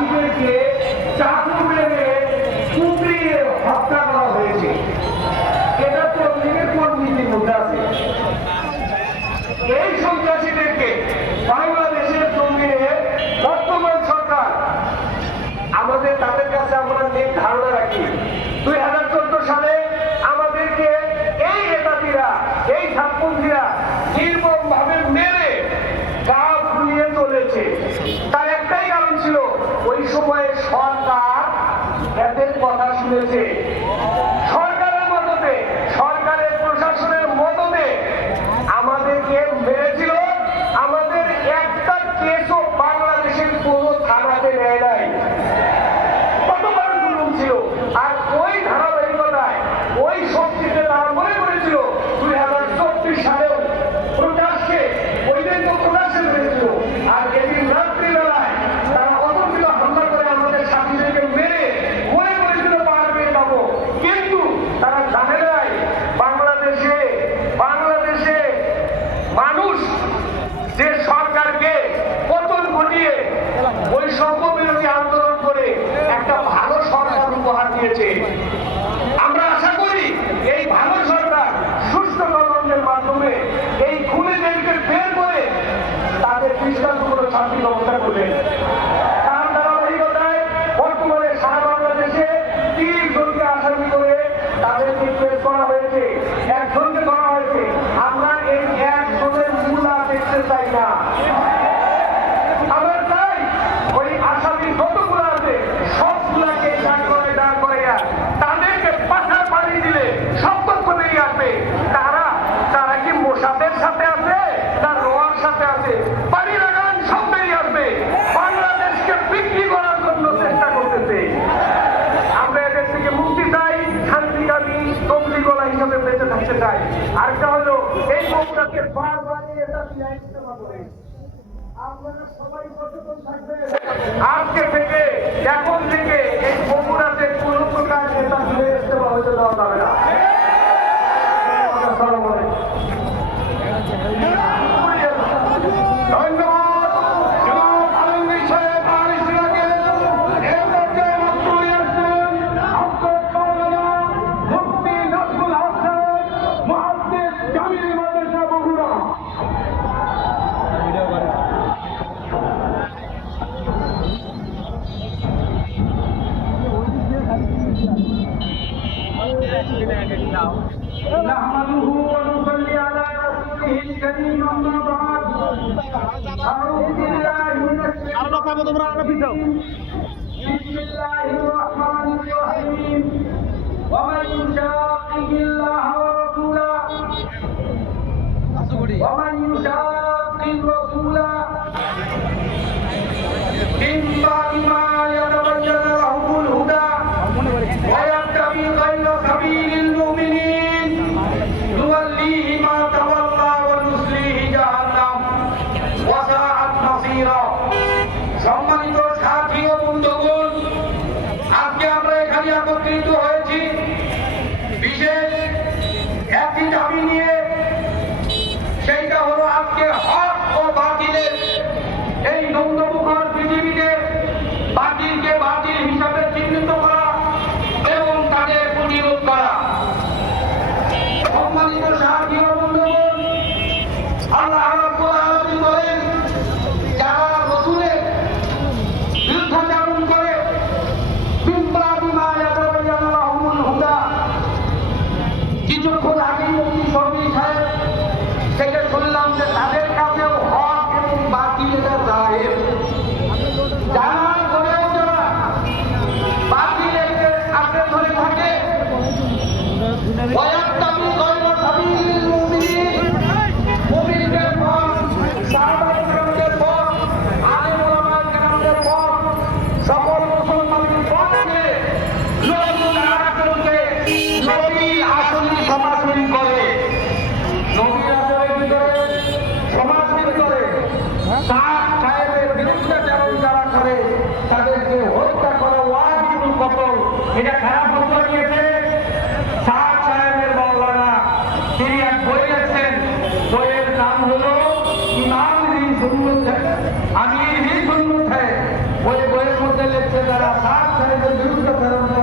চাষিদেরকে চাকু মেরে কুপিয়ে হত্যা করা হয়েছে। এটা তবলিগের কোন নীতির মধ্যে আছে? এই সন্ত্রাসীদেরকে বাংলাদেশের জমিনে বর্তমান সরকার আমাদের তাদের কাছে আমরা নেক ধারণা রাখি 2014 সালে আমাদেরকে এই নেতাদিরা এই ছাত্রপন্থীরা নির্মম ভাবে মেরে গা ফুলিয়ে চলেছে। তার একটাই কারণ ছিল ওই সময়ে সরকার এদের কথা শুনেছে। সরকারের মদতে সরকারের প্রশাসনের মদতে আমাদেরকে মেরেছিল। আমাদের একটা কেসও বাংলাদেশের কোন থানাতে নেয় নাই। কতবার জুলুম ছিল। আর ওই ধারাবাহিকতায় ওই শক্তিতে তারা মনে করেছিল 2024 সালেও প্রকাশ্যে ওই দিন তো প্রকাশ্যে হয়েছিল। আর এদিন রাত্রিবেলায় তারা অতর্কিত হামলা করে আমাদের সাথীদেরকে মেরে মনে করেছিল পার পেয়ে পাবো। কিন্তু তারা জানে নাই বাংলাদেশে মানুষ যে সরকারকে পতন ঘটিয়ে বৈষম্য বিরোধী আন্দোলন করে একটা ভালো সরকার উপহার দিয়েছে। আমরা আশা করি এই ভালো সরকার সুষ্ঠু তদন্তের মাধ্যমে এই খুনিদেরকে বের করে তাদের দৃষ্টান্তমূলক শাস্তির ব্যবস্থা করবেন। তার ধারাবাহিকতায় বর্তমানে সারা বাংলাদেশে 30 জনকে আসামি করে তাদেরকে কেস করা হয়েছে, একজনকে ধরা হয়েছে। আমরা এই একজনের মূলা দেখতে চাই না। আমরা চাই ওই আসামি যতগুলো আছে সবগুলাকে দাঁড় করাইয়া তাদেরকে পাশার পানি দিলে সব তথ্য বেরিয়ে আসবে। তারা কি মোসাদের সাথে আছে না রোয়ার সাথে আছে? পানি লাগান, সব বেরিয়ে আসবে। বাংলাদেশকে বিক্রি করার জন্য চেষ্টা করতেছে। আমরা এদের থেকে মুক্তি চাই, শান্তিকামী তবলিগওয়ালা হিসাবে বেঁচে থাকতে চাই। আরেকটা হলো এই বক্তাকে বারবার এটা দিয়ে ইস্তেমা করে। আপনারা সবাই সচেতন থাকবেন। আজকে থেকে এখন থেকে এই বগুড়াতে কোনো প্রকার নেতা দিয়ে ইস্তেমা হতে দেওয়া যাবে না। আসসালামু আলাইকুম। ধন্যবাদ। نحمده ونصلي على رسوله الكريم أما بعد أعوذ بالله من الشيطان الرجيم بسم الله الرحمن الرحيم ومن يشاقق الله ورسوله من بعد ما يتبين له الهدى ويتبع غير سبيل المؤمنين نوليه ما تولى ونصليه جهنم وساءت مصيرا। সম্মানিত সাথী ও বন্ধুগণ, আজকে আমরা এখানে একত্রিত হয়েছি বিশেষ একটি দাবি নিয়ে। সেইটা হলো আজকে হক ও বাতিলের এই নন্দমুখর পৃথিবীতে বাতিলকে বাতিল হিসাবে চিহ্নিত করা এবং তাদের প্রতিরোধ করা। সম্মানিত সাথী ও বন্ধুগণ, আল্লাহ রাব্বুল আলামিন বলেন, যারা রাসূলের বিরুদ্ধাচরণ করে কিছুক্ষণ আগেই মুফতি শফি সাহেব থেকে শুনলাম যে তাদের কাছেও হক এবং বাতিল এটা জাহের। জানার পরেও যারা বাতিলকে আঁকড়ে ধরে থাকে মুমিনদের পথ, সাহাবায়ে কেরামদের পথ, আলেম ওলামায়ে কেরামদের পথ, সকল মুসলমানের পথকে নতুন আরেকজনকে নবীর আসলি সমাজবিদ করে, নবীর আসলি সমাজবিদ করে, সাত সাহেবের বিরুদ্ধাচরণ যারা করে তাদেরকে হত্যা করা ওয়াজিবুল কতল। এটা খারাপ বক্তব্য নিয়েছে সাত সাহেবের মাওলানা, তিনি এক বই লিখছেন। বইয়ের নাম হলো ইমাম হি সুন্নত হ্যায়, আমির হি সুন্নত হ্যায়। বইয়ের মধ্যে বিরুদ্ধে প্রেরণ